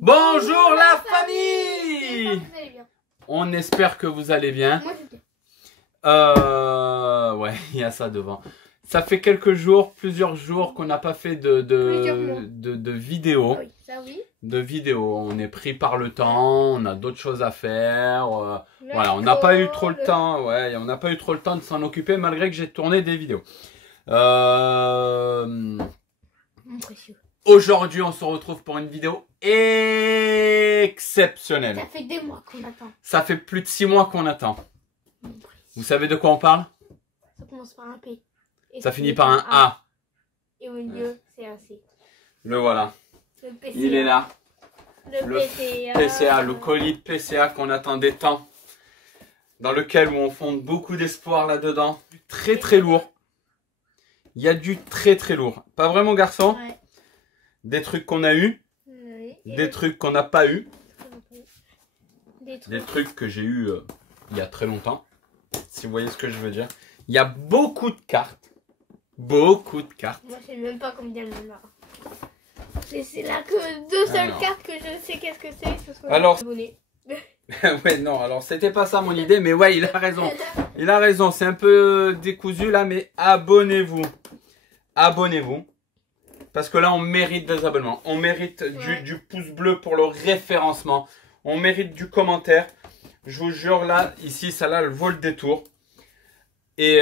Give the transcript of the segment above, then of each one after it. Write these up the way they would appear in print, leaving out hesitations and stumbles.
Bonjour la famille. On espère que vous allez bien. Ouais, il y a ça devant. Ça fait quelques jours, plusieurs jours qu'on n'a pas fait de vidéo. Oui, ça oui. De vidéo. On est pris par le temps, on a d'autres choses à faire. Voilà, on n'a pas eu trop le temps. Ouais, on n'a pas eu trop le temps de s'en occuper malgré que j'ai tourné des vidéos. Aujourd'hui, on se retrouve pour une vidéo exceptionnelle. Ça fait des mois qu'on attend. Ça fait plus de 6 mois qu'on attend. Vous savez de quoi on parle? Ça commence par un P. Et ça finit par un A. Et au milieu, c'est un C. Le voilà. Le PCA. Il est là. Le PCA. PCA, le colis de PCA qu'on attendait tant. Dans lequel où on fonde beaucoup d'espoir là-dedans. Très très lourd. Il y a du très très lourd. Pas vraiment garçon? Ouais. Des trucs qu'on a eu. Oui. Des trucs qu'on n'a pas eu. Des trucs que j'ai eu il y a très longtemps. Si vous voyez ce que je veux dire. Il y a beaucoup de cartes. Beaucoup de cartes. Moi, je sais même pas combien il y en a. C'est là que deux seules cartes que je sais qu'est-ce que c'est. Alors, abonné. ouais, non, alors c'était pas ça mon idée, mais ouais, il a raison. Il a raison, c'est un peu décousu là, mais abonnez-vous. Abonnez-vous. Parce que là, on mérite des abonnements. On mérite du pouce bleu pour le référencement. On mérite du commentaire. Je vous jure, là, ici, ça là, elle vaut le détour. Et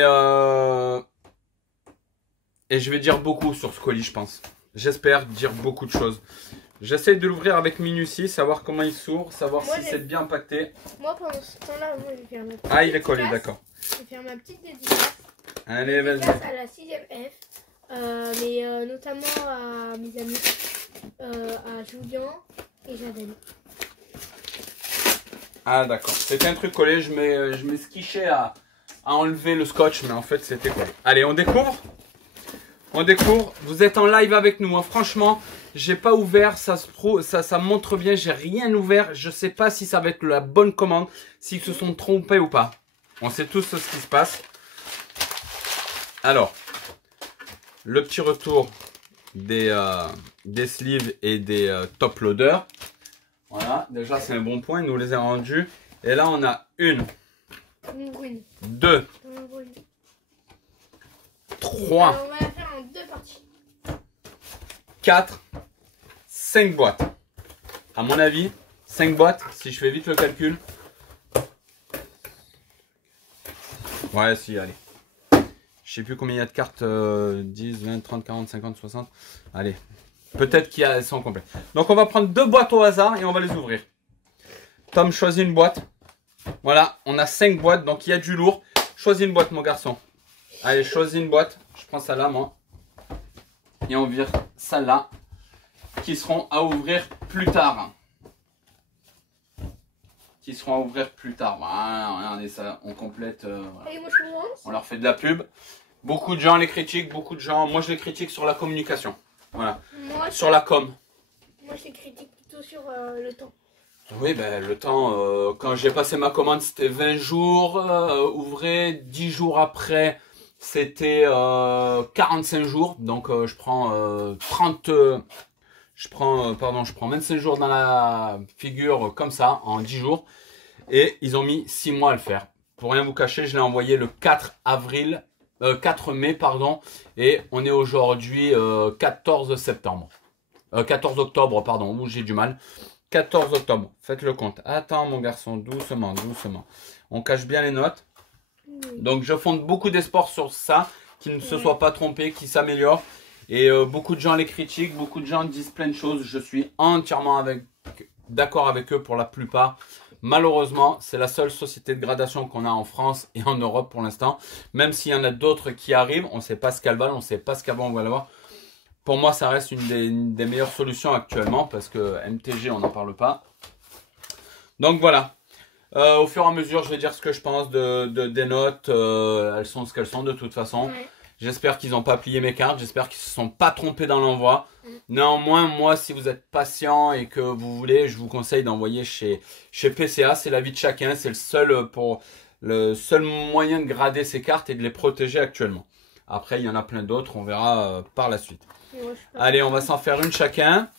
je vais dire beaucoup sur ce colis, je pense. J'espère dire beaucoup de choses. J'essaie de l'ouvrir avec minutie, savoir comment il s'ouvre, savoir si c'est bien impacté. Moi, pendant ce temps-là, je vais faire ma petite il est collé, d'accord. Je vais faire ma petite dédicace. Allez, vas-y. Dédicace à la 6e F. Mais notamment à mes amis. À Julien et Jaden. Ah, d'accord. C'était un truc collé, je m'esquichais à enlever le scotch, mais en fait, c'était collé. Allez, on découvre. On découvre, vous êtes en live avec nous, hein. Franchement, j'ai pas ouvert, ça montre bien, j'ai rien ouvert, je sais pas si ça va être la bonne commande, s'ils se sont trompés ou pas. On sait tous ce qui se passe. Alors, le petit retour des sleeves et des top loaders. Voilà, déjà c'est un bon point, il nous les a rendus. Et là on a une, deux, 3, on va la faire en 2 parties. 4, 5 boîtes. À mon avis, 5 boîtes, si je fais vite le calcul. Ouais, si, allez. Je sais plus combien il y a de cartes. 10, 20, 30, 40, 50, 60. Allez. Peut-être qu'elles sont complètes. Donc, on va prendre 2 boîtes au hasard et on va les ouvrir. Tom, choisis une boîte. Voilà, on a 5 boîtes, donc il y a du lourd. Choisis une boîte, mon garçon. Allez, choisis une boîte. Je prends celle-là, moi. Et on vire celle-là. Qui seront à ouvrir plus tard. Qui seront à ouvrir plus tard. Voilà, regardez ça. On complète. Voilà. Et moi, je commence. On leur fait de la pub. Beaucoup de gens les critiquent. Beaucoup de gens. Moi, je les critique sur la communication. Voilà. Moi, sur la com. Moi, je les critique plutôt sur le temps. Oui, ben le temps. Quand j'ai passé ma commande, c'était 20 jours. Ouvrez. 10 jours après. C'était 45 jours, donc je prends 25 jours dans la figure comme ça, en 10 jours. Et ils ont mis 6 mois à le faire. Pour rien vous cacher, je l'ai envoyé le 4 mai, pardon. Et on est aujourd'hui 14 septembre. 14 octobre, pardon, où j'ai du mal. 14 octobre, faites le compte. Attends mon garçon, doucement, doucement. On cache bien les notes. Donc je fonde beaucoup d'espoir sur ça, qu'ils ne se soient pas trompés, qu'ils s'améliorent. Et beaucoup de gens les critiquent, beaucoup de gens disent plein de choses. Je suis entièrement d'accord avec eux pour la plupart. Malheureusement, c'est la seule société de gradation qu'on a en France et en Europe pour l'instant. Même s'il y en a d'autres qui arrivent, on ne sait pas ce qu'elles valent, on ne sait pas ce qu'avant on va l'avoir. Pour moi, ça reste une des meilleures solutions actuellement parce que MTG, on n'en parle pas. Donc voilà. Au fur et à mesure, je vais dire ce que je pense des notes. Elles sont ce qu'elles sont de toute façon. Ouais. J'espère qu'ils n'ont pas plié mes cartes. J'espère qu'ils ne se sont pas trompés dans l'envoi. Néanmoins, moi, si vous êtes patient et que vous voulez, je vous conseille d'envoyer chez PCA. C'est l'avis de chacun. C'est le seul moyen de grader ces cartes et de les protéger actuellement. Après, il y en a plein d'autres. On verra par la suite. Allez, on va s'en faire une chacun.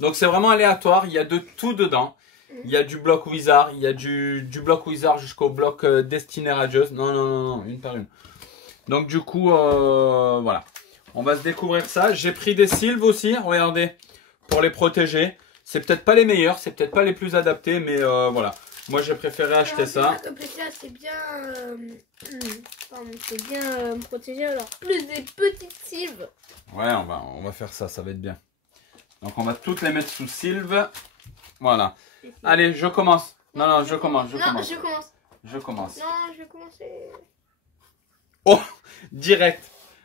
Donc c'est vraiment aléatoire, il y a de tout dedans. Il y a du bloc Wizard, il y a du bloc Wizard jusqu'au bloc Destinée Radieuse. Non, non, non, non, une par une. Donc du coup, voilà. On va se découvrir ça. J'ai pris des sylves aussi, regardez, pour les protéger. C'est peut-être pas les meilleurs, c'est peut-être pas les plus adaptés, mais voilà. Moi j'ai préféré acheter ça. C'est bien, pardon, c'est bien protégé. Alors plus des petites sylves. Ouais, on va faire ça, ça va être bien. Donc on va toutes les mettre sous sylve. Voilà. Allez, je commence. Non, non, je commence. Je commence. Je commence. Non, je vais commencer. Oh, direct.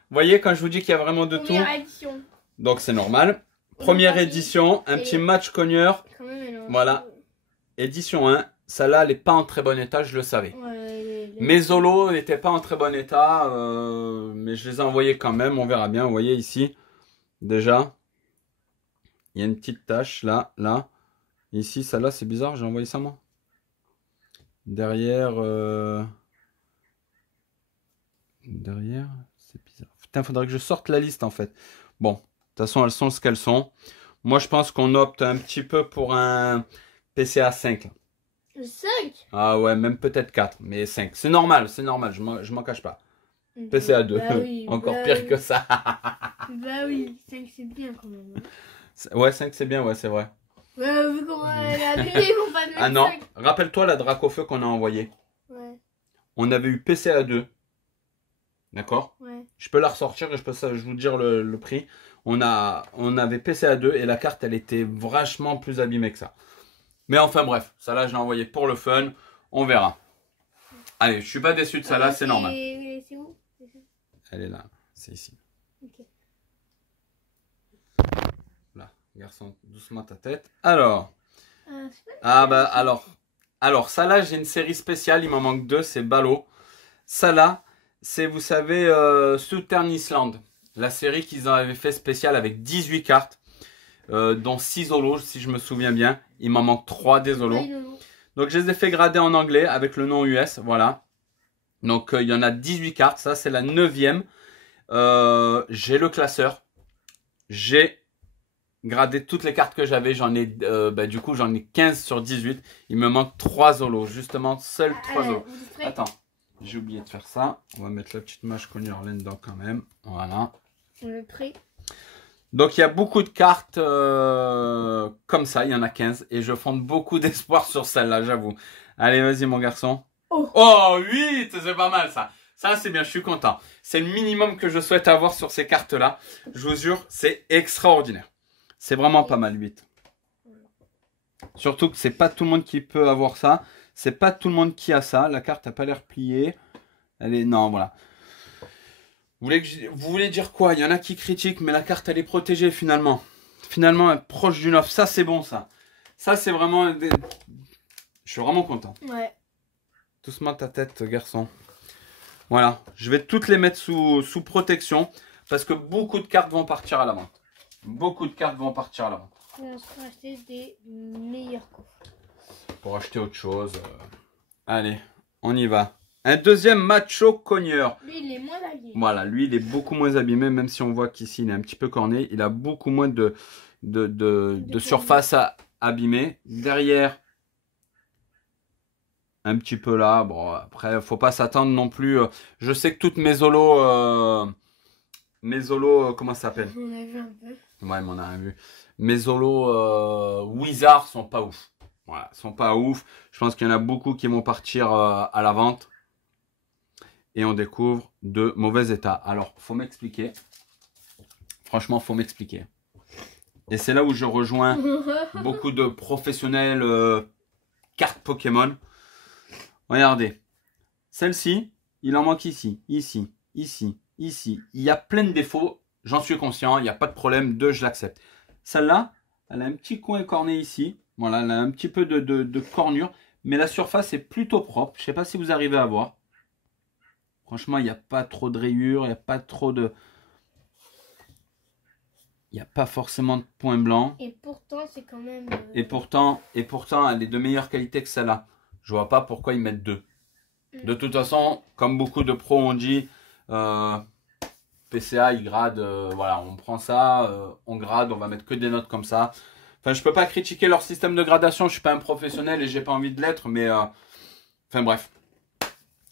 Vous voyez, quand je vous dis qu'il y a vraiment de Première tout. édition. Donc c'est normal. Première édition, un petit match cogneur. Voilà. Édition 1. Celle-là, elle n'est pas en très bon état, je le savais. Mes Zolos n'étaient pas en très bon état, mais je les ai envoyés quand même. On verra bien. Vous voyez ici, déjà, il y a une petite tache là, là. Ici, celle-là, c'est bizarre. J'ai envoyé ça moi. Derrière, derrière, c'est bizarre. Putain, faudrait que je sorte la liste en fait. Bon, de toute façon, elles sont ce qu'elles sont. Moi, je pense qu'on opte un petit peu pour un PCA 5. 5? Ah ouais, même peut-être 4, mais 5. C'est normal, je m'en cache pas. PCA 2, bah oui, encore pire que ça. Bah oui, 5 c'est bien quand même. Ouais, 5 c'est bien, ouais, c'est vrai. Ouais, vu comment elle a abîmé, ils vont pas mettre Ah non, 5. rappelle-toi la Dracofeu qu'on a envoyée. Ouais, On avait eu PCA 2. D'accord? ouais. Je peux la ressortir et je peux vous dire le prix. On avait PCA 2 et la carte, elle était vachement plus abîmée que ça. Mais enfin bref, ça là, je l'ai envoyé pour le fun. On verra. Allez, je suis pas déçu de ça là, c'est normal. C'est où? Elle est là, c'est ici. Ok. Là, garçon, doucement ta tête. Alors, C'est pas ah bah alors ça là, j'ai une série spéciale, il m'en manque 2, c'est ballot. Ça là, c'est, vous savez, Southern Island, la série qu'ils avaient fait spéciale avec 18 cartes, dont 6 Zolos, si je me souviens bien. Il m'en manque 3 des Zolos. Donc je les ai fait grader en anglais avec le nom US, voilà. Donc il y en a 18 cartes, ça c'est la 9e. J'ai le classeur. J'ai gradé toutes les cartes que j'avais, j'en ai du coup j'en ai 15 sur 18. Il me manque 3 Zolos, justement, seuls 3 Zolos. Attends, j'ai oublié de faire ça. On va mettre la petite mâche cogneur là-dedans quand même. Voilà. Le prix. Donc il y a beaucoup de cartes comme ça, il y en a 15. Et je fonde beaucoup d'espoir sur celle-là, j'avoue. Allez, vas-y mon garçon. Oh 8, c'est pas mal ça. Ça c'est bien, je suis content. C'est le minimum que je souhaite avoir sur ces cartes-là. Je vous jure, c'est extraordinaire. C'est vraiment pas mal 8. Surtout que c'est pas tout le monde qui peut avoir ça. C'est pas tout le monde qui a ça. La carte n'a pas l'air pliée. Elle est... Non, voilà. Vous voulez dire quoi? Il y en a qui critiquent, mais la carte elle est protégée finalement. Finalement, elle est proche d'une offre. Ça c'est bon ça. Ça c'est vraiment... Je suis vraiment content. Ouais. Doucement ta tête, garçon. Voilà. Je vais toutes les mettre sous protection. Parce que beaucoup de cartes vont partir à la vente. Beaucoup de cartes vont partir à la vente. On va acheter des meilleurs coffres. Pour acheter autre chose. Allez, on y va. Un deuxième macho cogneur. Lui, il est moins abîmé. Voilà, lui, il est beaucoup moins abîmé, même si on voit qu'ici, il est un petit peu corné. Il a beaucoup moins de surface abîmée. Derrière, un petit peu là. Bon, après, faut pas s'attendre non plus. Je sais que toutes mes Zolos... comment ça s'appelle? On a vu un peu. Ouais, mais on a rien vu. Mes Zolos Wizard sont pas ouf. Voilà, sont pas ouf. Je pense qu'il y en a beaucoup qui vont partir à la vente. Et on découvre de mauvais état. Alors, faut m'expliquer. Franchement, faut m'expliquer. Et c'est là où je rejoins beaucoup de professionnels cartes Pokémon. Regardez. Celle-ci, il en manque ici, ici, ici, ici. Il y a plein de défauts. J'en suis conscient. Il n'y a pas de problème. Je l'accepte. Celle-là, elle a un petit coin écorné ici. Voilà, elle a un petit peu de cornure. Mais la surface est plutôt propre. Je ne sais pas si vous arrivez à voir. Franchement, il n'y a pas trop de rayures, il n'y a pas trop de... Il n'y a pas forcément de points blancs. Et pourtant, c'est quand même... Et pourtant, elle est de meilleure qualité que celle-là. Je vois pas pourquoi ils mettent 2. De toute façon, comme beaucoup de pros ont dit, PCA, ils gradent, voilà, on prend ça, on grade, on va mettre que des notes comme ça. Enfin, je peux pas critiquer leur système de gradation. Je suis pas un professionnel et j'ai pas envie de l'être. Mais, enfin bref.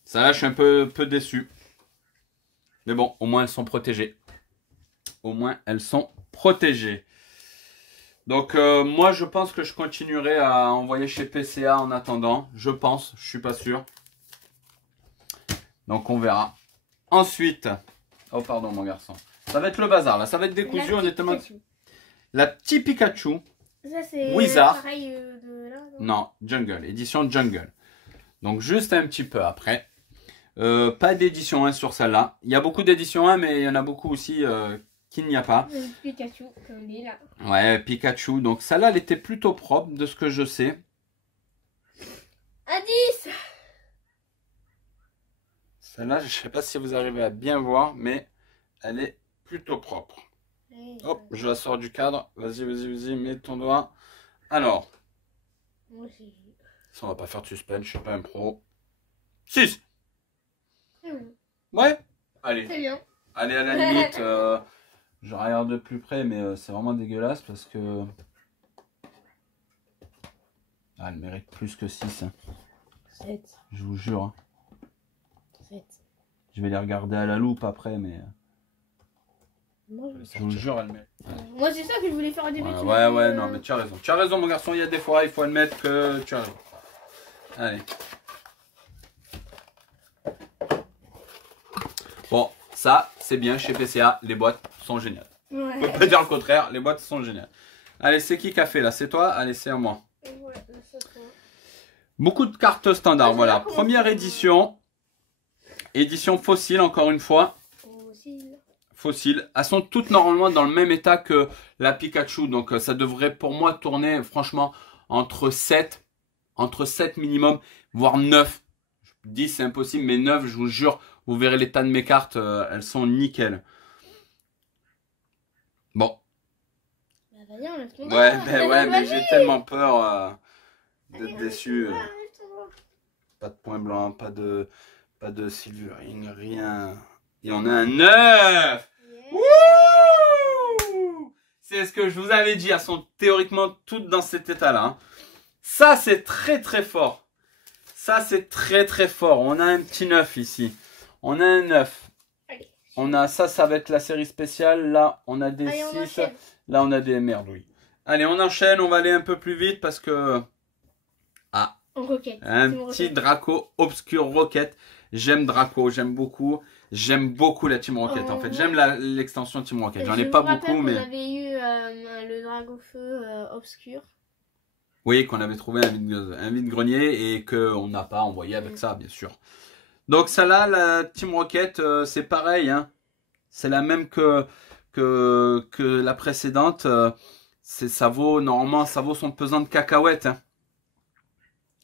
Ça là, je suis un peu déçu. Mais bon, au moins elles sont protégées. Au moins elles sont protégées. Donc moi, je pense que je continuerai à envoyer chez PCA en attendant. Je pense, je suis pas sûr. Donc on verra. Ensuite, oh pardon mon garçon. Ça va être le bazar là, ça va être décousu honnêtement. La petite Pikachu. Ça c'est Wizard. pareil de là. Non, Jungle, édition Jungle. Donc juste un petit peu après. Pas d'édition 1 sur celle-là. Il y a beaucoup d'édition 1, mais il y en a beaucoup aussi qu'il n'y a pas. Pikachu, comme il est là. Ouais, Pikachu. Donc celle-là, elle était plutôt propre de ce que je sais. Un 10. Celle-là, je ne sais pas si vous arrivez à bien voir, mais elle est plutôt propre. Hop, je la sors du cadre. Vas-y, mets ton doigt. Alors. Moi aussi. Ça, on va pas faire de suspense, je suis pas un pro. 6. Bon. Ouais. Allez. C'est bien. Allez, à la limite, je regarde de plus près, mais c'est vraiment dégueulasse parce que... Ah, elle mérite plus que 6. Hein. 7. Je vous jure. Hein. 7. Je vais les regarder à la loupe après, mais... Moi, je vous jure, elle mérite. Moi, c'est ça que je voulais faire au début. Ouais, non, mais tu as raison. Tu as raison, mon garçon, il y a des fois, il faut admettre que tu as raison. Allez. Bon, ça, c'est bien, chez PCA, les boîtes sont géniales. Ouais. On peut pas dire le contraire, les boîtes sont géniales. Allez, c'est qui a fait là? C'est toi? Allez, c'est à moi. Ouais, ça, ça. Beaucoup de cartes standards, Ah, voilà. comment Première édition. Édition fossile, encore une fois. Fossiles. Elles sont toutes normalement dans le même état que la Pikachu. Donc ça devrait pour moi tourner franchement entre 7 minimum, voire 9. 10 c'est impossible, mais 9 je vous jure, vous verrez l'état de mes cartes, elles sont nickel. Bon. Bah, vas-y, on laisse tomber. Ouais, mais j'ai tellement peur d'être déçu. Pas de point blanc, pas de silverine, rien. Et on a un 9. Wouh! C'est ce que je vous avais dit, elles sont théoriquement toutes dans cet état-là. Hein. Ça, c'est très très fort. Ça, c'est très très fort. On a un petit 9 ici. On a un 9. Allez. On a ça, ça va être la série spéciale. Là, on a des 6. Là, on a des merdes, oui. Allez, on enchaîne. On va aller un peu plus vite parce que... Ah, un petit Draco Obscure Rocket. J'aime Draco, j'aime beaucoup. J'aime beaucoup la Team Rocket en fait. J'aime l'extension Team Rocket. J'en ai pas beaucoup, mais... On avait eu le Dragon Feu Obscur. Oui, qu'on avait trouvé un vide-grenier et qu'on n'a pas envoyé avec ça, bien sûr. Donc celle-là, la Team Rocket, c'est pareil. Hein. C'est la même que la précédente. Ça vaut, normalement, ça vaut son pesant de cacahuètes. Hein.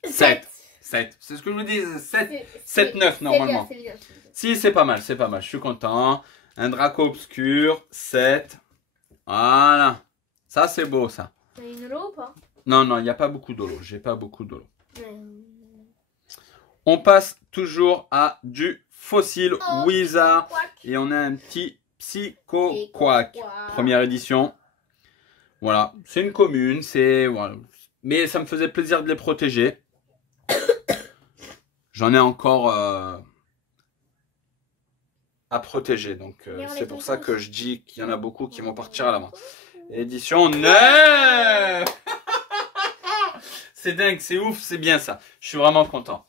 7. C'est ce que je vous dis, 7, 9 normalement. C'est bien. Si, c'est pas mal, je suis content. Un Draco Obscur, 7. Voilà. Ça, c'est beau, ça. T'as une holo ou pas? Non, il n'y a pas beaucoup d'holo. J'ai pas beaucoup d'holo. On passe toujours à du fossile Wizard. Et on a un petit Psycho Quack. Première édition. Voilà. C'est une commune, voilà. Mais ça me faisait plaisir de les protéger. J'en ai encore à protéger. Donc c'est pour ça que je dis qu'il y en a beaucoup qui vont partir à l'avant. Édition 9. C'est dingue, c'est ouf, c'est bien ça. Je suis vraiment content.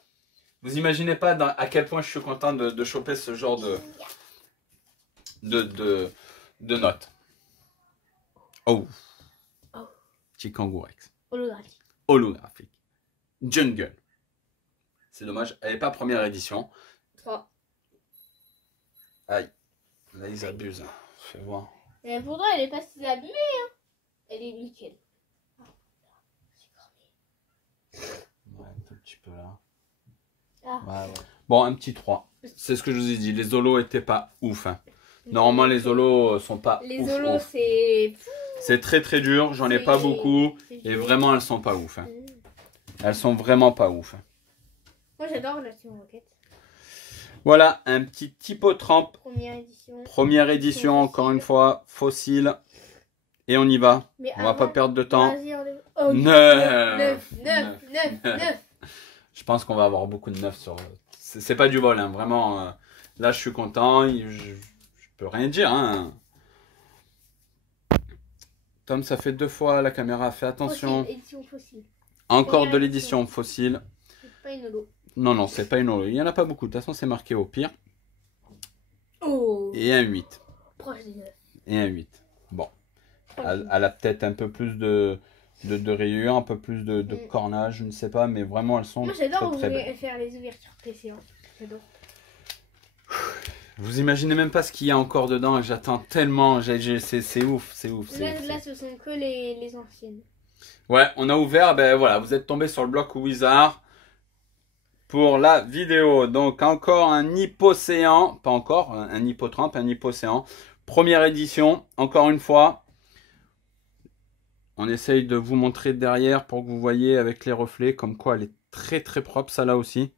Vous imaginez pas à quel point je suis content de choper ce genre de notes. Oh. Petit Kangourex. Holographique. Jungle. C'est dommage, elle n'est pas première édition. 3. Aïe, là ils abusent. Fais voir. Mais pourtant elle est pas si abîmée. Hein. Elle est nickel. Ouais, un tout petit peu là. Ah. Ouais. Bon, un petit 3. C'est ce que je vous ai dit, les holos étaient pas ouf. Hein. Normalement les holos sont pas les ouf. Les holos c'est... C'est très très dur, j'en ai pas beaucoup. Et vraiment elles sont pas ouf. Hein. Elles sont vraiment pas ouf. Hein. Moi j'adore la Team Rocket. Voilà, un petit Hippotrampe. Première édition. Première édition, encore une fois, fossile. Et on y va. Mais On va pas perdre de temps. Vas-y, enlève. Oh, 9. 9. Je pense qu'on va avoir beaucoup de 9 sur... C'est pas du vol, hein. Vraiment. Là, je suis content. Je peux rien dire. Hein. Tom, ça fait 2 fois la caméra. Fais attention. Fossile, édition fossile. Encore de l'édition fossile. C'est pas une holo. Non, c'est pas une holo. Il n'y en a pas beaucoup. De toute façon, c'est marqué au pire. Oh. Et un 8. Proche des 9. Et un 8. Bon. Elle a peut-être un peu plus de rayures, un peu plus de cornage, je ne sais pas, mais vraiment elles sont Moi j'adore très belles. faire les ouvertures PC. Hein. J'adore. Vous imaginez même pas ce qu'il y a encore dedans et j'attends tellement. C'est ouf, c'est ouf. Là, ce sont que les anciennes. Ouais, on a ouvert, ben voilà, vous êtes tombé sur le bloc Wizard pour la vidéo. Donc encore un Hippocéan, pas encore, un Hippotrampe, un Hippocéan. Première édition, encore une fois. On essaye de vous montrer derrière pour que vous voyez avec les reflets, comme quoi elle est très très propre, ça là aussi.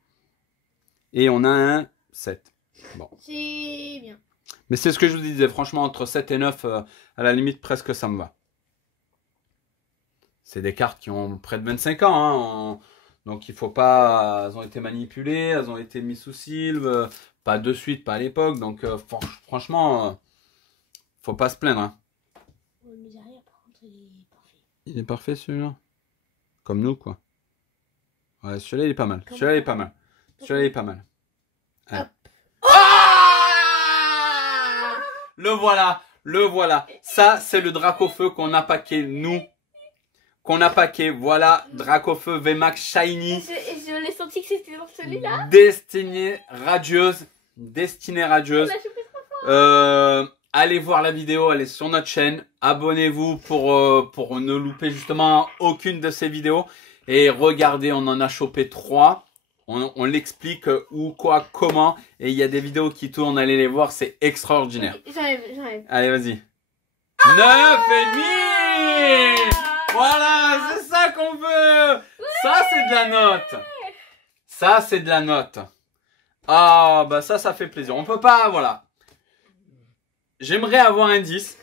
Et on a un 7. Bon. C'est bien. Mais c'est ce que je vous disais, franchement, entre 7 et 9, à la limite, presque ça me va. C'est des cartes qui ont près de 25 ans, hein. Donc il faut pas... Elles ont été manipulées, elles ont été mises sous Sylve, pas de suite, pas à l'époque. Donc franchement, faut pas se plaindre. Hein. Il est parfait celui-là. Comme nous, quoi. Ouais, celui-là, il est pas mal. Celui-là, il est pas mal. Celui-là, il est pas mal. Ah le voilà. Le voilà. Ça, c'est le Dracofeu qu'on a paqué, nous. Qu'on a paqué. Voilà, Dracofeu VMAX Shiny. Je l'ai senti que c'était dans celui-là. Destinée radieuse. Destinée radieuse. Allez voir la vidéo, elle est sur notre chaîne. Abonnez-vous pour ne louper justement aucune de ces vidéos. Et regardez, on en a chopé 3. On l'explique où, quoi, comment. Et il y a des vidéos qui tournent, allez les voir, c'est extraordinaire. J'arrive. Allez, vas-y. 9,5. Voilà, c'est ça qu'on veut. Ça, c'est de la note. Ça, c'est de la note. Ah, bah ça fait plaisir. On peut pas, voilà. J'aimerais avoir un 10.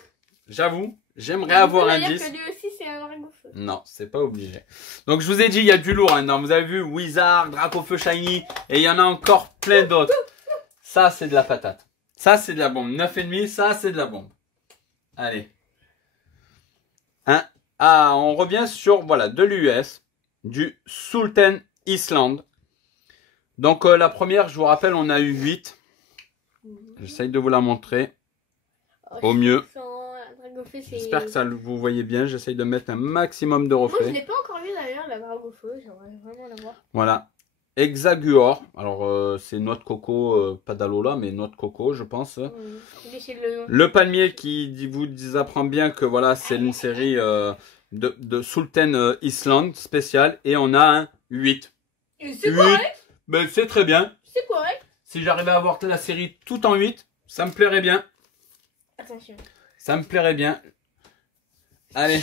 J'avoue, j'aimerais avoir un 10. Que lui aussi, c'est un Dracofeu. Non, c'est pas obligé. Donc, je vous ai dit, il y a du lourd. Hein. Non, vous avez vu, Wizard, Dracofeu Shiny. Et il y en a encore plein d'autres. Ça, c'est de la patate. Ça, c'est de la bombe. 9,5, ça, c'est de la bombe. Allez. Hein? Ah, on revient sur, voilà, de l'US. Du Sultan Island. Donc, la première, je vous rappelle, on a eu 8. J'essaye de vous la montrer. Au mieux. J'espère que ça vous voyez bien. J'essaye de mettre un maximum de reflets. Moi, je n'ai pas encore vu d'ailleurs la Dracofeu. J'aimerais vraiment la voir. Voilà. Hexaguor. Alors, c'est noix de coco, pas d'alola, mais noix de coco, je pense. Le palmier qui vous apprend bien que voilà, c'est une série de Sultan Island spéciale. Et on a un 8. C'est correct. Ben, c'est très bien. C'est correct. Si j'arrivais à avoir la série tout en 8, ça me plairait bien. Attention. Ça me plairait bien. Allez.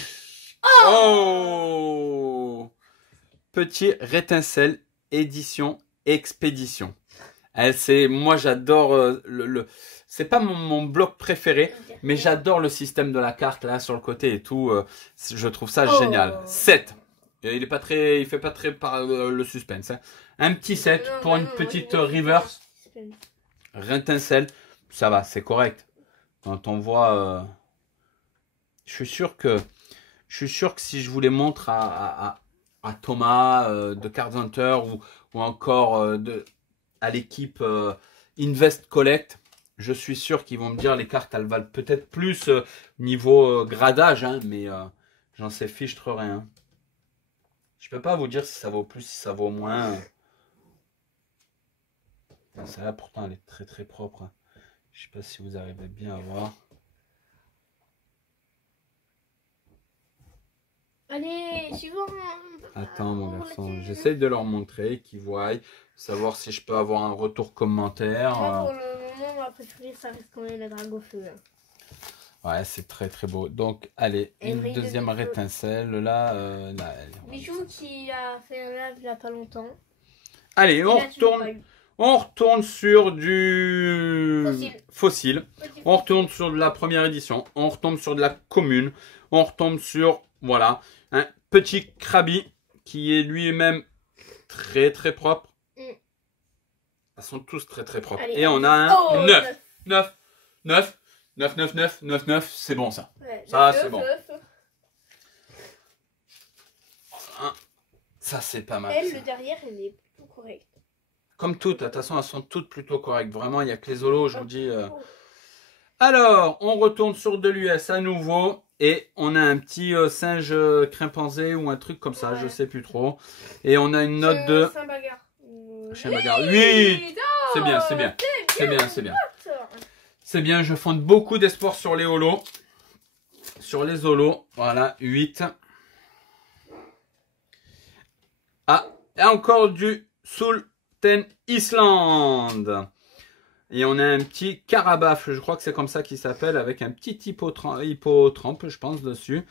Oh, Petit rétincelle, édition, expédition. Moi, j'adore c'est pas mon bloc préféré, mais j'adore le système de la carte là sur le côté et tout. Je trouve ça génial. 7. Il fait pas très par le suspense. Hein. Un petit 7 pour une petite reverse. Rétincelle, ça va, c'est correct. Quand on voit, je suis sûr que si je vous les montre à Thomas de Card Hunter ou encore à l'équipe Invest Collect, je suis sûr qu'ils vont me dire les cartes elles valent peut-être plus niveau gradage, hein, mais j'en sais fichtre rien. Je peux pas vous dire si ça vaut plus, si ça vaut moins. Celle-là pourtant elle est très très propre. Hein. Je sais pas si vous arrivez bien à voir. Allez, suivant. Attends mon garçon, j'essaye de leur montrer, qu'ils voient, savoir si je peux avoir un retour commentaire. Pour le moment, ma préférée, ça reste quand même la Dracofeu. Ouais, c'est très très beau. Donc, allez, une deuxième rétincelle. Là, Michou qui a fait un live il n'y a pas longtemps. Allez, On retourne sur du fossile. Petit On retourne sur de la première édition. On retombe sur de la commune. On retombe sur, voilà, un petit Krabi qui est lui-même très très propre. Ils sont tous très très propres. Allez, et on a un 9. 9. 9. 9, 9, 9, 9, 9. C'est bon ça. Ouais, Ça, 9, c'est bon. 9. Ça, c'est pas mal. Elle, Ça. le derrière, elle est plutôt correcte. Comme toutes, de toute façon, elles sont toutes plutôt correctes. Vraiment, il n'y a que les holos aujourd'hui. Alors, on retourne sur de l'US à nouveau. Et on a un petit singe chimpanzé ou un truc comme ça, Ouais. je sais plus trop. Et on a une note de... Saint-Bagarre. Chien bagarre. 8. C'est bien, c'est bien. C'est bien, c'est bien. C'est bien, je fonde beaucoup d'espoir sur les holos. Sur les holos, voilà, 8. Ah, et encore du Sultan Island. Et on a un petit Carabaf, je crois que c'est comme ça qu'il s'appelle, avec un petit hippotrampe, je pense, dessus.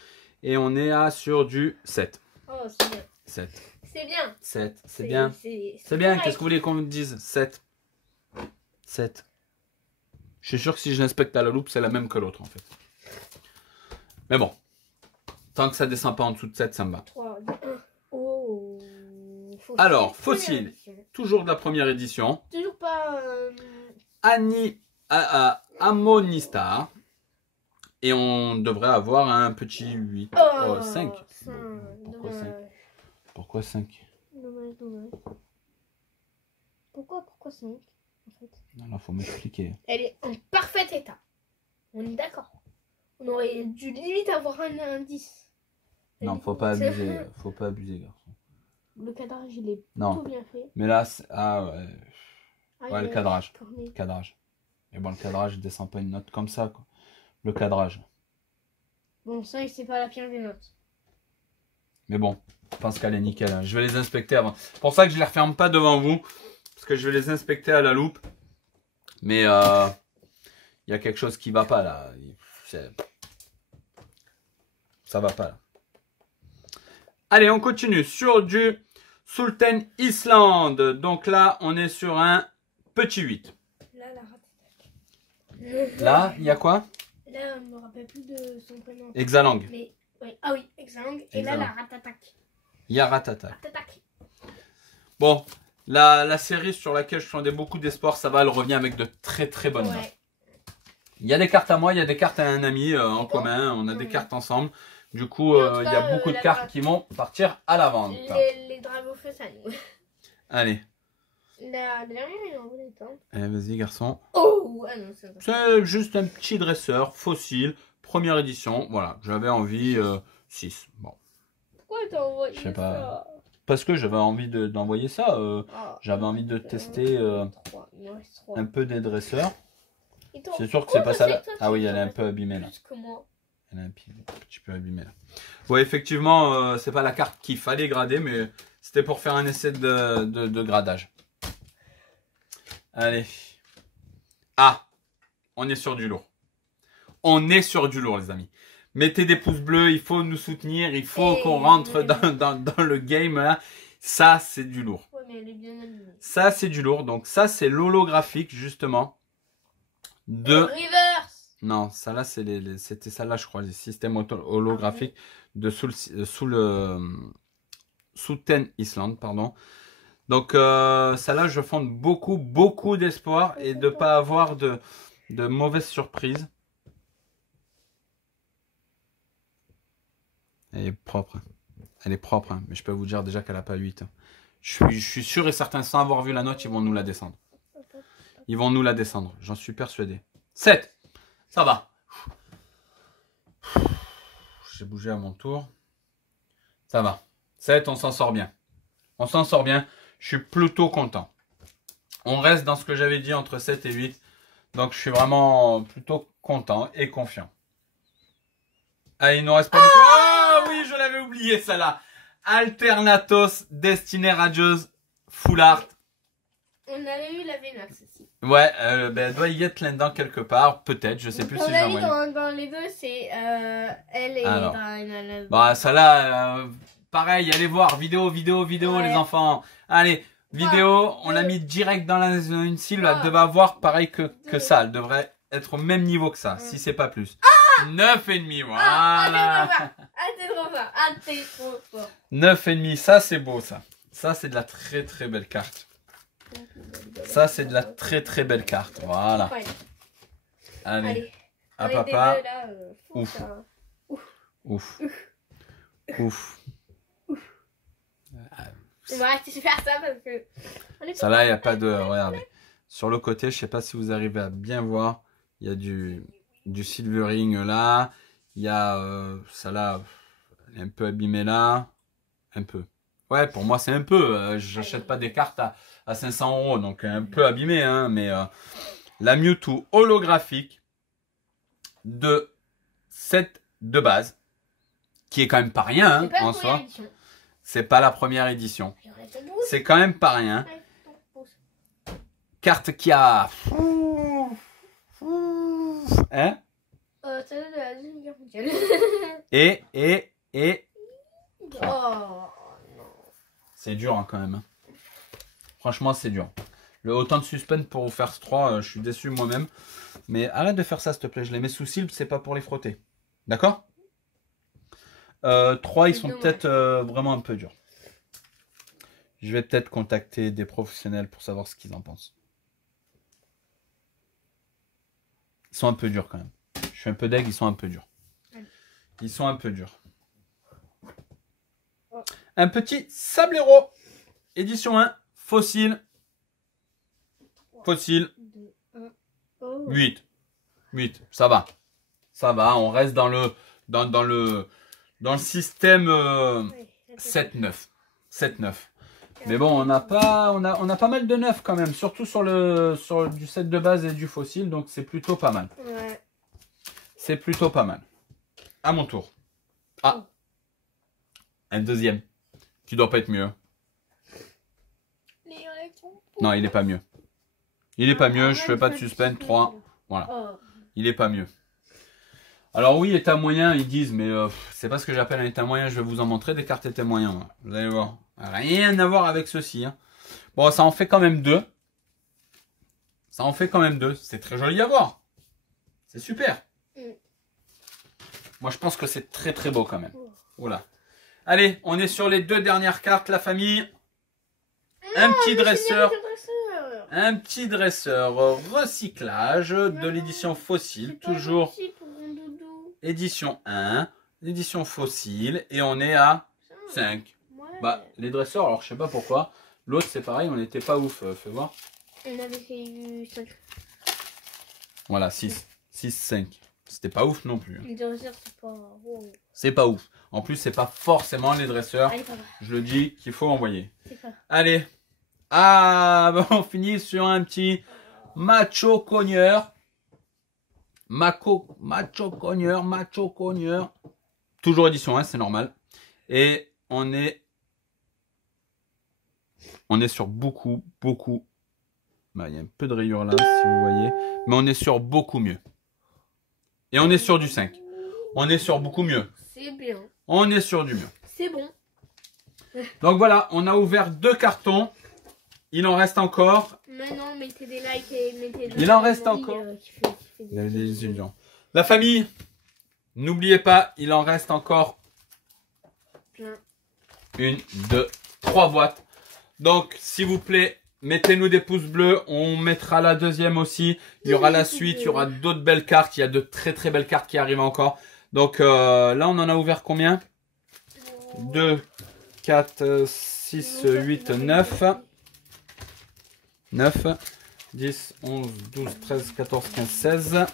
Et on est sur du 7. Oh, c'est bien. 7. C'est bien. 7, c'est bien. C'est bien, qu'est-ce que vous voulez qu'on me dise? 7. 7. Je suis sûr que si je l'inspecte à la loupe, c'est la même que l'autre, en fait. Mais bon, tant que ça descend pas en dessous de 7, ça me va. 3, 2, 1. Oh. Alors, fossile. Toujours de la première édition. Toujours pas... Amonistar. Et on devrait avoir un petit 8. Oh, 5. 5. Pourquoi 5? Pourquoi 5? Dommage, dommage. Pourquoi 5 en fait? Non, là, faut m'expliquer. Elle est en parfait état. On est d'accord. On aurait dû limite avoir un 10. Non, faut pas abuser. Faut pas abuser, garçon. Le cadrage, il est Non. tout bien fait. Mais là, ah ouais. Ah, Ouais, il le est cadrage. corné. Cadrage. Mais bon, le cadrage, il descend pas une note comme ça, quoi. Le cadrage. Bon, 5, c'est pas la pire des notes. Mais bon, je pense qu'elle est nickel. Hein. Je vais les inspecter avant. C'est pour ça que je les referme pas devant vous. Parce que je vais les inspecter à la loupe. Mais il y a quelque chose qui va pas là. Ça va pas là. Allez, on continue sur du Sultan Island. Donc là, on est sur un petit 8. Là, la rate. Là, il y a quoi? Là, on ne me rappelle plus de son prénom. Exalang. Mais, ouais. Ah oui, Exalang. Et là, la ratatac. Yaratata. Ratatac. Bon, la série sur laquelle je fondais beaucoup d'espoir, ça va, elle revient avec de très très bonnes notes. Ouais. Il y a des cartes à moi, il y a des cartes à un ami en commun, on a des cartes ensemble. Du coup, il y a beaucoup de cartes qui vont partir à la vente. Les dragons feu, ça nous. Allez. La dernière, il en voulait tant. Allez, vas-y, garçon. Oh, ah non, c'est vrai. C'est juste un petit dresseur fossile, première édition. Voilà, j'avais envie 6. Bon, Pourquoi t'as envoyé Je sais pas. ça? parce que j'avais envie d'envoyer ça. Ah, J'avais envie de tester 3. Il me reste 3. un peu des dresseurs. Et toi? C'est sûr que c'est pas ça là. Toi, Ah oui, tu elle est un restes peu abîmée là. plus que moi. Elle est un petit peu abîmée là. Ouais, effectivement, c'est pas la carte qu'il fallait grader, mais c'était pour faire un essai de gradage. Allez. Ah, on est sur du lourd. On est sur du lourd, les amis. Mettez des pouces bleus, il faut nous soutenir, il faut qu'on rentre dans le game là. Ça, c'est du lourd. Ouais, mais elle est bien abîmée. Ça, c'est du lourd. Donc ça, c'est l'holographique, justement. De... Reverse. Non, ça là, c'était ça là, je crois, les systèmes holographiques de Sultan Island, pardon. Donc ça là, je fonde beaucoup d'espoir et de pas avoir de mauvaises surprises. Elle est propre. Elle est propre, hein. Mais je peux vous dire déjà qu'elle n'a pas 8. Je suis sûr et certain, sans avoir vu la note, ils vont nous la descendre. Ils vont nous la descendre, j'en suis persuadé. 7. Ça va. J'ai bougé à mon tour. Ça va. 7, on s'en sort bien. On s'en sort bien. Je suis plutôt content. On reste dans ce que j'avais dit entre 7 et 8. Donc je suis vraiment plutôt content et confiant. Ah, il nous reste pas beaucoup. Oh oui, je l'avais oublié ça là. Alternatos Destinée Radieuse Full Art. On avait eu la Vénox aussi. Ouais, ben, elle doit y être là-dedans quelque part. Peut-être, je sais plus si j'ai envoyé. Dans les deux, c'est elle et Alors. dans Bah, ça là, pareil, allez voir. Vidéo, Ouais. les enfants. Allez, vidéo. On l'a mis direct dans une cible. Elle devait avoir pareil que ça. Elle devrait être au même niveau que ça, si c'est pas plus. 9,5, voilà. T'es trop fort. Ah, t'es trop fort. 9,5, ça c'est beau ça. Ça c'est de la très très belle carte. Ça c'est de la très très belle carte. Voilà. Allez. À papa. Ouf. Ouf. Ouf. On va rester faire ça parce que... Ça là, il n'y a pas de... Regardez. Sur le côté, je ne sais pas si vous arrivez à bien voir. Il y a du silvering là. Il y a ça là, un peu abîmé là. Un peu. Ouais, pour moi, c'est un peu. J'achète pas des cartes à 500 €. Donc, un peu abîmé. Hein, mais la Mewtwo holographique de set de base. Qui est quand même pas rien hein, en soi. C'est pas la première édition. C'est quand même pas rien. Carte qui a... Hein? Et... Oh, c'est dur hein, quand même. Franchement, c'est dur. Autant de suspense pour vous faire ce 3, je suis déçu moi-même. Mais arrête de faire ça, s'il te plaît. Je les mets sous cils, c'est pas pour les frotter. D'accord? 3, ils sont peut-être vraiment un peu durs. Je vais peut-être contacter des professionnels pour savoir ce qu'ils en pensent. Ils sont un peu durs quand même. Je suis un peu deg, ils sont un peu durs. Ils sont un peu durs. Un petit Sablero. Édition 1. Fossile. Fossile. 8. 8. Ça va. Ça va. On reste dans le système 7-9. 7-9. Mais bon, on a pas mal de neufs quand même. Surtout sur du set de base et du fossile. Donc c'est plutôt pas mal. Ouais. C'est plutôt pas mal. À mon tour. Ah. Un deuxième. Qui doit pas être mieux. Non, il est pas mieux. Il est pas mieux. Je fais pas de suspense. 3. Voilà. Il est pas mieux. Alors oui, état moyen, ils disent, mais c'est pas ce que j'appelle un état moyen. Je vais vous en montrer des cartes état moyen. Hein. Vous allez voir. Rien à voir avec ceci. Hein. Bon, ça en fait quand même 2. Ça en fait quand même 2. C'est très joli à voir. C'est super. Moi, je pense que c'est très très beau quand même. Voilà. Allez, on est sur les 2 dernières cartes, la famille. Un petit dresseur. Un petit dresseur recyclage de l'édition fossile. Toujours édition 1. Édition fossile. Et on est à 5. Bah, les dresseurs, alors je sais pas pourquoi. L'autre, c'est pareil, on n'était pas ouf. Fais voir. On avait fait 5. Voilà, 6. 6, 5. C'était pas ouf non plus. Les dresseurs, c'est pas... Wow. C'est pas ouf. En plus, c'est pas forcément les dresseurs. Allez, je le dis qu'il faut envoyer. Pas... Allez. Ah, bon, on finit sur un petit macho cogneur. Macho cogneur. Toujours édition 1, c'est normal. Et on est sur beaucoup. Bah, il y a un peu de rayures là, si vous voyez. Mais on est sur beaucoup mieux. Et on est sur du 5. On est sur beaucoup mieux. C'est bien. On est sur du mieux. C'est bon. Donc voilà, on a ouvert 2 cartons. Il en reste encore. Maintenant, mettez des likes et mettez des... Il en reste encore. Il y a des illusions. La famille, n'oubliez pas, il en reste encore 1, 2, 3 boîtes. Donc, s'il vous plaît, mettez-nous des pouces bleus. On mettra la deuxième aussi. Il y aura la suite. Il y aura d'autres belles cartes. Il y a de très très belles cartes qui arrivent encore. Donc là, on en a ouvert combien? 2, 4, 6, 8, 9. 9, 10, 11, 12, 13, 14, 15, 16.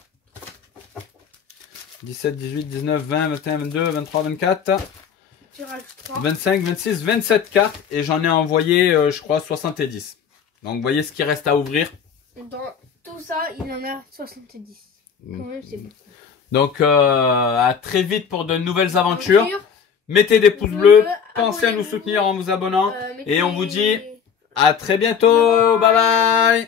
17, 18, 19, 20, 21, 22, 23, 24. 25, 26, 27 cartes. Et j'en ai envoyé, je crois, 70. Donc, vous voyez ce qui reste à ouvrir. Dans tout ça, il en a 70. Quand même, c'est beaucoup. Donc, à très vite pour de nouvelles aventures. Mettez des pouces bleus. Pensez à nous soutenir en vous abonnant. Et on vous dit à très bientôt. Bye bye.